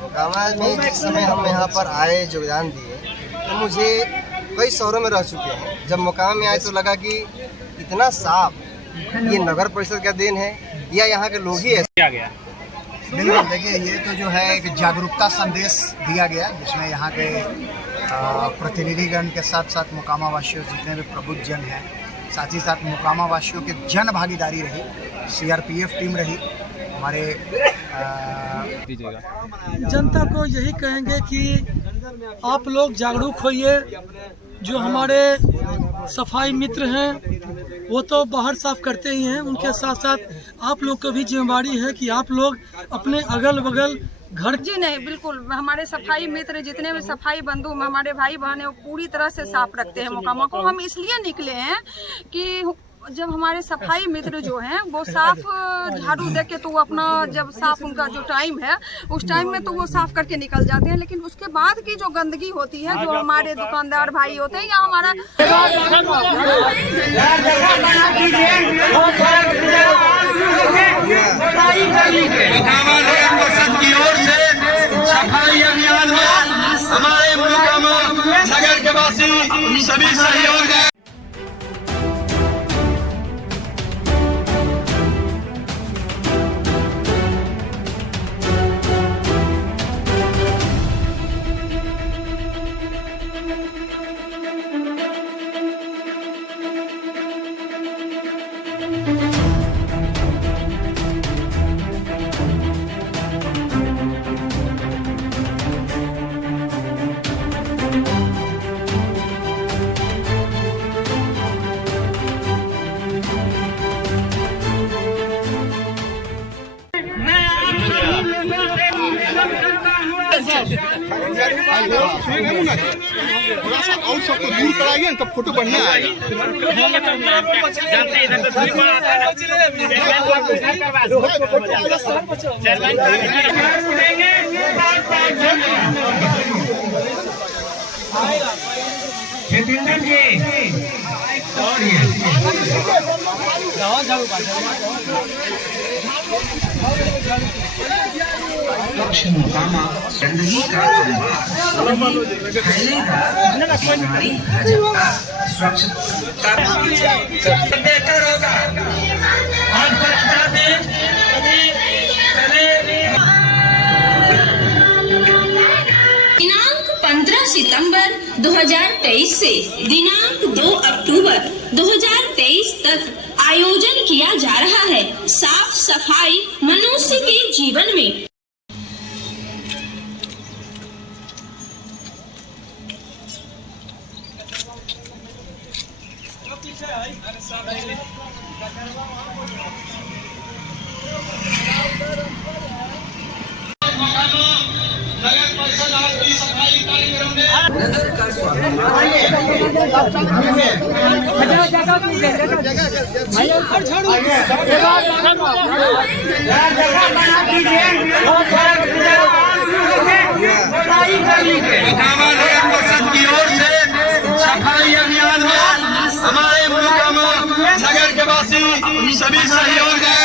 मोकामा में जिस समय हम यहाँ पर आए, योगदान दिए, तो मुझे कई शहरों में रह चुके हैं। जब मोकामा में आए तो लगा कि इतना साफ, ये नगर परिषद का देन है या यहाँ के लोग ही ऐसे आ गया। बिल्कुल, देखिए ये तो जो है एक जागरूकता संदेश दिया गया, जिसमें यहाँ के प्रतिनिधिगण के साथ साथ मोकामा वासियों जितने भी प्रबुद्ध जन हैं, साथ ही साथ मोकामा वासियों की जन भागीदारी रही, सीआरपीएफ टीम रही, हमारे जनता को यही कहेंगे कि आप लोग जागरूक होइए। जो हमारे सफाई मित्र हैं वो तो बाहर साफ करते ही हैं, उनके साथ साथ आप लोग को भी जिम्मेदारी है कि आप लोग अपने अगल बगल घर जी नहीं, बिल्कुल हमारे सफाई मित्र जितने भी सफाई बंधु हमारे भाई बहन है वो पूरी तरह से साफ रखते हैं मोकामा को। हम इसलिए निकले हैं कि जब हमारे सफाई मित्र जो हैं वो साफ झाड़ू दे के तो वो अपना जब साफ उनका जो टाइम है उस टाइम में तो वो साफ करके निकल जाते हैं, लेकिन उसके बाद की जो गंदगी होती है, जो हमारे दुकानदार भाई होते हैं या हमारा की ओर से सफाई अभियान में हमारे मोकामा नगर के वासी सभी सहयोग दें। थोड़ा सा और सब तो दूर कराइए तो फोटो बढ़िया आएगा। स्वच्छ मोकामा गंदगी का फैलेगा बीमारी भाजपा स्वच्छता बेहतर होगा और स्वच्छता में दिनांक 15 सितंबर 2023 से दिनांक 2 अक्टूबर 2023 तक आयोजन किया जा रहा है। साफ सफाई मनुष्य के जीवन में नगर का स्वाभिमान की ओर से सफाई अभियान में हमारे मोकामा नगर के वासी सभी सहयोग दें।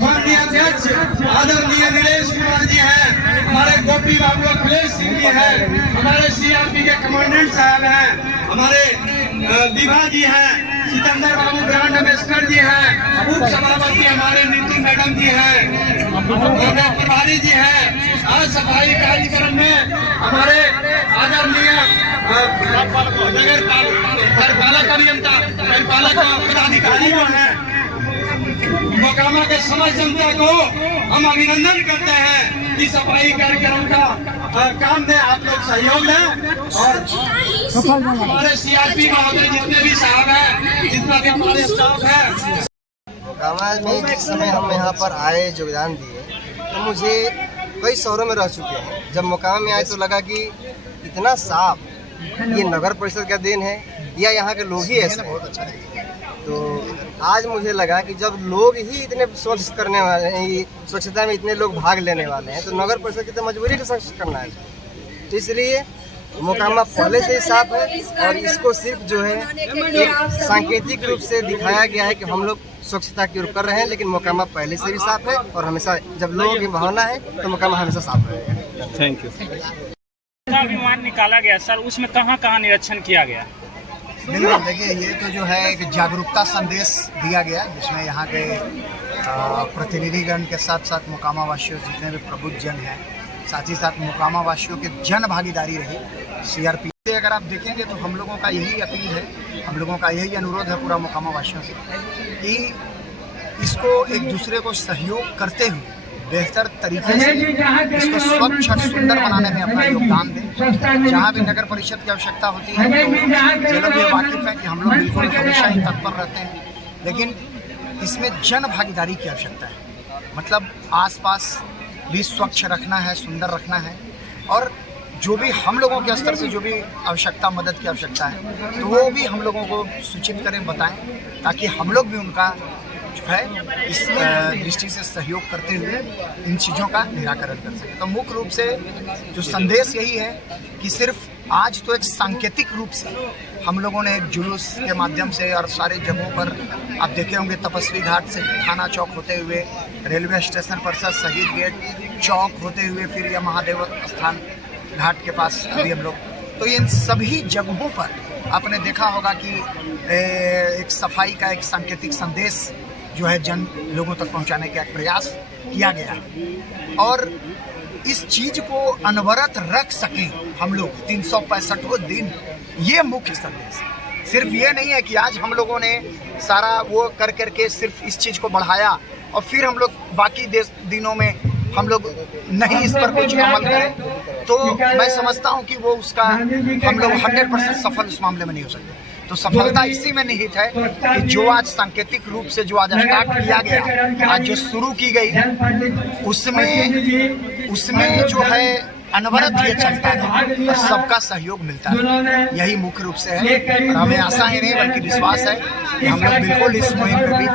माननीय अध्यक्ष आदरणीय नीलेश कुमार जी हैं, हमारे गोपी बाबू अखिलेश सिंह जी हैं, हमारे सीआरपी के कमांडेंट साहब हैं, हमारे विभा जी हैं, सिकंदर बाबू ग्रांड अम्बेसडर जी हैं, उप सभापति हमारे नितिन मैडम जी हैं, प्रभारी जी हैं। आज सफाई कार्यक्रम में हमारे आदरणीय नगर कार्यपालक अभियंता कार्यपालक पदाधिकारी जो हैं, मोकामा के समस्त जनता को हम अभिनंदन करते हैं कि सफाई कार्यक्रम का काम में आप लोग सहयोग दें और हमारे सीआरपी महोदय जितने भी साहब हैं, जितना भी हमारे स्टाफ है। मोकामा में जिस समय हम यहाँ पर आए, योगदान दिए, तो मुझे कई शहरों में रह चुके हैं। जब मोकामा में आए तो लगा कि इतना साफ, ये नगर परिषद का देन है या यहाँ के लोग ही ऐसे हैं। तो आज मुझे लगा कि जब लोग ही इतने स्वच्छ करने वाले हैं, स्वच्छता में इतने लोग भाग लेने वाले हैं, तो नगर परिषद की तो मजबूरी है स्वच्छ करना है। तो इसलिए मोकामा पहले से ही साफ है और इसको सिर्फ जो है एक सांकेतिक रूप से दिखाया गया है कि हम लोग स्वच्छता की ओर कर रहे हैं, लेकिन मोकामा पहले से भी साफ है और हमेशा जब लोगों की भावना है तो मोकामा हमेशा साफ रहेगा। Thank you. अभियान निकाला गया सर, उसमें कहाँ कहाँ निरीक्षण किया गया? बिल्कुल, देखिए ये तो जो है एक जागरूकता संदेश दिया गया, जिसमें यहाँ के प्रतिनिधिगण के साथ साथ मोकामा वासियों जितने भी प्रबुद्ध जन हैं, साथ ही साथ मोकामा वासियों के जन भागीदारी रही। CRP से अगर आप देखेंगे तो हम लोगों का यही अपील है, हम लोगों का यही अनुरोध है पूरा मोकामा वासियों से कि इसको एक दूसरे को सहयोग करते हुए बेहतर तरीके से इसको स्वच्छ और सुंदर बनाने में अपना योगदान दें। जहाँ भी नगर परिषद की आवश्यकता होती है तो ये लोग ये वाकिफ है कि हम लोग बिल्कुल हमेशा ही तत्पर रहते हैं, लेकिन इसमें जन भागीदारी की आवश्यकता है। मतलब आसपास भी स्वच्छ रखना है, सुंदर रखना है, और जो भी हम लोगों के स्तर से जो भी आवश्यकता, मदद की आवश्यकता है तो वो भी हम लोगों को सूचित करें, बताएं, ताकि हम लोग भी उनका जो है इस दृष्टि से सहयोग करते हुए इन चीज़ों का निराकरण कर सकें। तो मुख्य रूप से जो संदेश यही है कि सिर्फ आज तो एक सांकेतिक रूप से हम लोगों ने एक जुलूस के माध्यम से और सारे जगहों पर आप देखे होंगे, तपस्वी घाट से थाना चौक होते हुए रेलवे स्टेशन पर से शहीद गेट चौक होते हुए फिर यह महादेव स्थान घाट के पास अभी हम लोग, तो इन सभी जगहों पर आपने देखा होगा कि एक सफाई का एक सांकेतिक संदेश जो है जन लोगों तक पहुंचाने का एक प्रयास किया गया है, और इस चीज को अनवरत रख सकें हम लोग 365 दिन, ये मुख्य संदेश। सिर्फ ये नहीं है कि आज हम लोगों ने सारा वो कर करके सिर्फ इस चीज को बढ़ाया और फिर हम लोग बाकी दिनों में हम लोग नहीं इस पर कुछ अमल करें, तो मैं समझता हूं कि वो उसका हम लोग 100% सफल उस मामले में नहीं हो सकते। तो सफलता इसी में निहित है कि जो आज सांकेतिक रूप से जो आज स्टार्ट किया गया, आज जो शुरू की गई, उसमें जो है अनवरत ये चलता है और सबका सहयोग मिलता है। यही मुख्य रूप से है, और हमें आशा ही नहीं बल्कि विश्वास है कि हम लोग बिल्कुल इस मुहिम में भी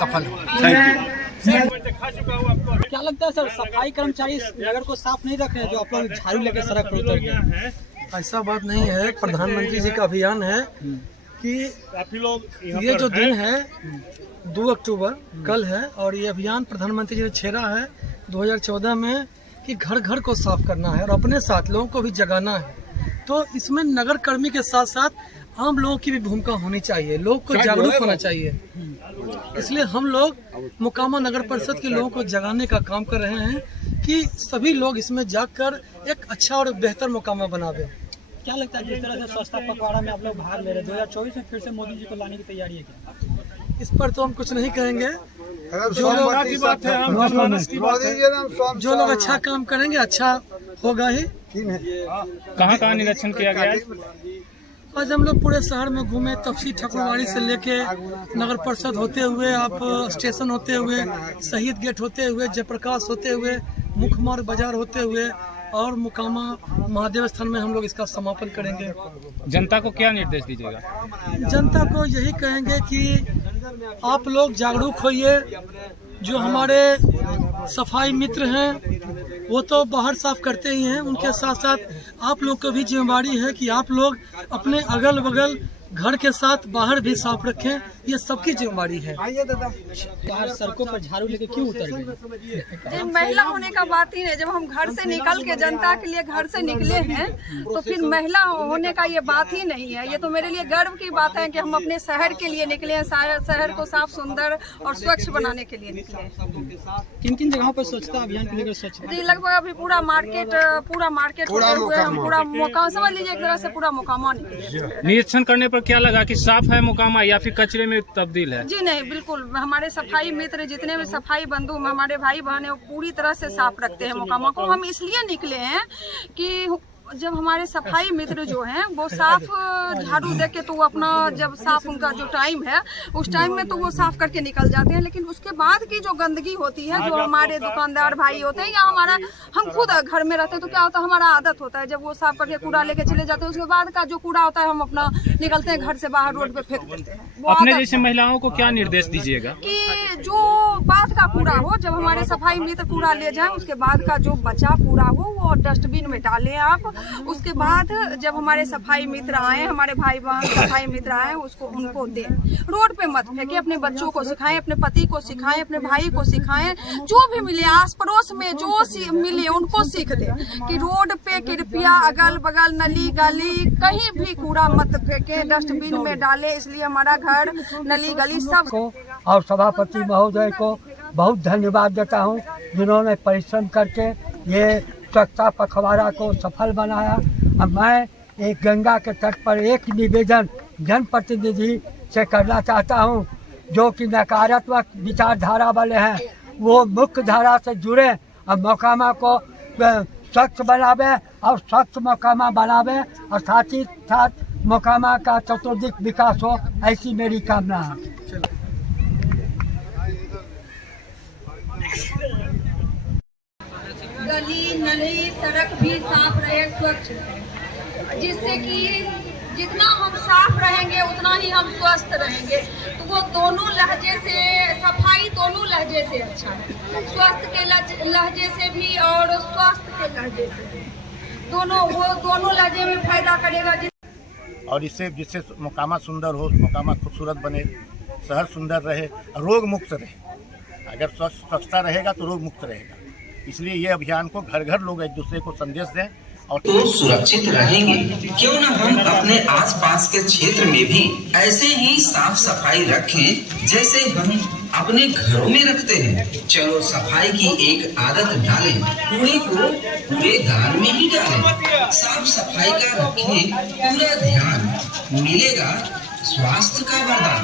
सफल होंगे। क्या लगता है सर, सफाई कर्मचारी नगर को साफ नहीं रख रहे हैं, जो आप लोग झाड़ू लेकर सड़क पर उतर गए? ऐसा बात नहीं है, प्रधानमंत्री जी का अभियान है कि ये जो दिन है 2 अक्टूबर कल है, और ये अभियान प्रधानमंत्री जी ने छेड़ा है 2014 में कि घर घर को साफ करना है और अपने साथ लोगों को भी जगाना है। तो इसमें नगर कर्मी के साथ साथ आम लोगों की भी भूमिका होनी चाहिए, लोग को जागरूक होना चाहिए। इसलिए हम लोग मोकामा नगर परिषद के लोगों को जगाने का काम कर रहे हैं कि सभी लोग इसमें जाकर एक अच्छा और बेहतर मोकामा बनावे। क्या लगता है जिस तरह से स्वच्छता पखवाड़ा में आप लोग भाग ले रहे हैं, 2024 में फिर से मोदी जी को लाने की तैयारी है क्या? इस पर तो हम कुछ नहीं कहेंगे, जो लोग अच्छा काम करेंगे अच्छा होगा ही। कहाँ कहाँ निरीक्षण किया गया? आज हम लोग पूरे शहर में घूमे, तपसी ठाकुरवाड़ी से लेके नगर परिषद होते हुए, आप स्टेशन होते हुए, शहीद गेट होते हुए, जयप्रकाश होते हुए, मुख्य मार्ग बाजार होते हुए, और मोकामा महादेव स्थान में हम लोग इसका समापन करेंगे। जनता को क्या निर्देश दीजिएगा? जनता को यही कहेंगे कि आप लोग जागरूक होइए। जो हमारे सफाई मित्र हैं वो तो बाहर साफ करते ही हैं, उनके साथ साथ आप लोग को भी जिम्मेदारी है कि आप लोग अपने अगल बगल घर के साथ बाहर भी साफ रखें, ये सबकी जिम्मेदारी है। बाहर सड़कों पर झाड़ू लेके क्यों उतर गए? महिला होने का बात ही नहीं, जब हम घर से निकल के जनता के लिए घर से निकले हैं तो फिर महिला होने का ये बात ही नहीं है। ये तो मेरे लिए गर्व की बात है कि हम अपने शहर के लिए निकले हैं, शहर को साफ सुंदर और स्वच्छ बनाने के लिए निकले हैं। किन किन जगहों पर स्वच्छता अभियान को लेकर स्वच्छ? जी लगभग अभी पूरा मार्केट होते हुए हम पूरा मोकामा, समझ लीजिए एक तरह से पूरा मोकामा निकले। निरीक्षण करने पर क्या लगा कि साफ है मोकामा या फिर कचरे में तब्दील है? जी नहीं, बिल्कुल हमारे सफाई मित्र जितने भी सफाई बंधु हमारे भाई बहन है वो पूरी तरह से साफ रखते हैं मोकामा को। हम इसलिए निकले हैं कि जब हमारे सफाई मित्र जो हैं वो साफ झाड़ू दे के तो वो अपना जब साफ उनका जो टाइम है उस टाइम में तो वो साफ करके निकल जाते हैं, लेकिन उसके बाद की जो गंदगी होती है, जो हमारे दुकानदार भाई होते हैं या हमारा हम खुद घर में रहते हैं तो क्या होता है, हमारा आदत होता है जब वो साफ करके कूड़ा लेके चले जाते हैं, उसके बाद का जो कूड़ा होता है हम अपना निकलते हैं घर से बाहर रोड पे फेंक देते हैं। अपने जैसे महिलाओं को क्या निर्देश दीजिएगा? कि जो बाद का कूड़ा हो, जब हमारे सफाई मित्र कूड़ा ले जाए उसके बाद का जो बचा कूड़ा हो वो डस्टबिन में डालें आप, उसके बाद जब हमारे सफाई मित्र आए, हमारे भाई बहन सफाई मित्र आए, उसको उनको दें। रोड पे मत फेंके, अपने बच्चों को सिखाएं, अपने पति को सिखाएं, अपने भाई को सिखाएं, जो भी मिले आस पड़ोस में जो मिले उनको सीख दे कि रोड पे कृपया अगल बगल नली गली कहीं भी कूड़ा मत फेंके, डस्टबिन में डाले। इसलिए हमारा घर नली गली सब को और सभापति महोदय को बहुत धन्यवाद देता हूं, जिन्होंने परिश्रम करके ये स्वच्छता पखवाड़ा को सफल बनाया। अब मैं एक गंगा के तट पर एक निवेदन जनप्रतिनिधि से करना चाहता हूं, जो कि नकारात्मक विचारधारा वाले हैं वो मुख्य धारा से जुड़े और मोकामा को स्वच्छ बनावे और स्वच्छ मोकामा बनावे और साथ ही साथ मोकामा का चतुर्दिक विकास हो, ऐसी मेरी कामना है। गली नली सड़क भी साफ रहे, स्वच्छ रहे, जिससे कि जितना हम साफ रहेंगे उतना ही हम स्वस्थ रहेंगे। तो वो दोनों लहजे से, सफाई दोनों लहजे से अच्छा है, स्वस्थ के लहजे से भी और स्वस्थ के लहजे से भी, दोनों लहजे में फायदा करेगा। और इससे जिससे मोकामा सुंदर हो, मोकामा खूबसूरत बने, शहर सुंदर रहे, रोग मुक्त रहे। अगर स्वच्छता रहेगा तो रोग मुक्त रहेगा। इसलिए ये अभियान को घर घर लोग एक दूसरे को संदेश दें और तो सुरक्षित रहेंगे। क्यों न हम अपने आसपास के क्षेत्र में भी ऐसे ही साफ सफाई रखें जैसे हम अपने घरों में रखते हैं। चलो सफाई की एक आदत डालें, कूड़े को कूड़ेदान में ही डालें, साफ सफाई का रखें पूरा ध्यान, मिलेगा स्वास्थ्य का वरदान।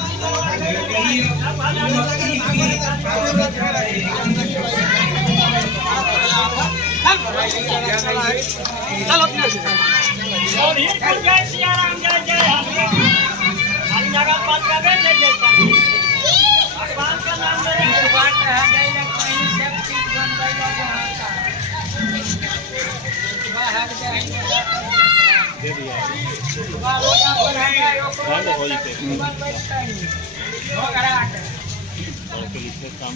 काम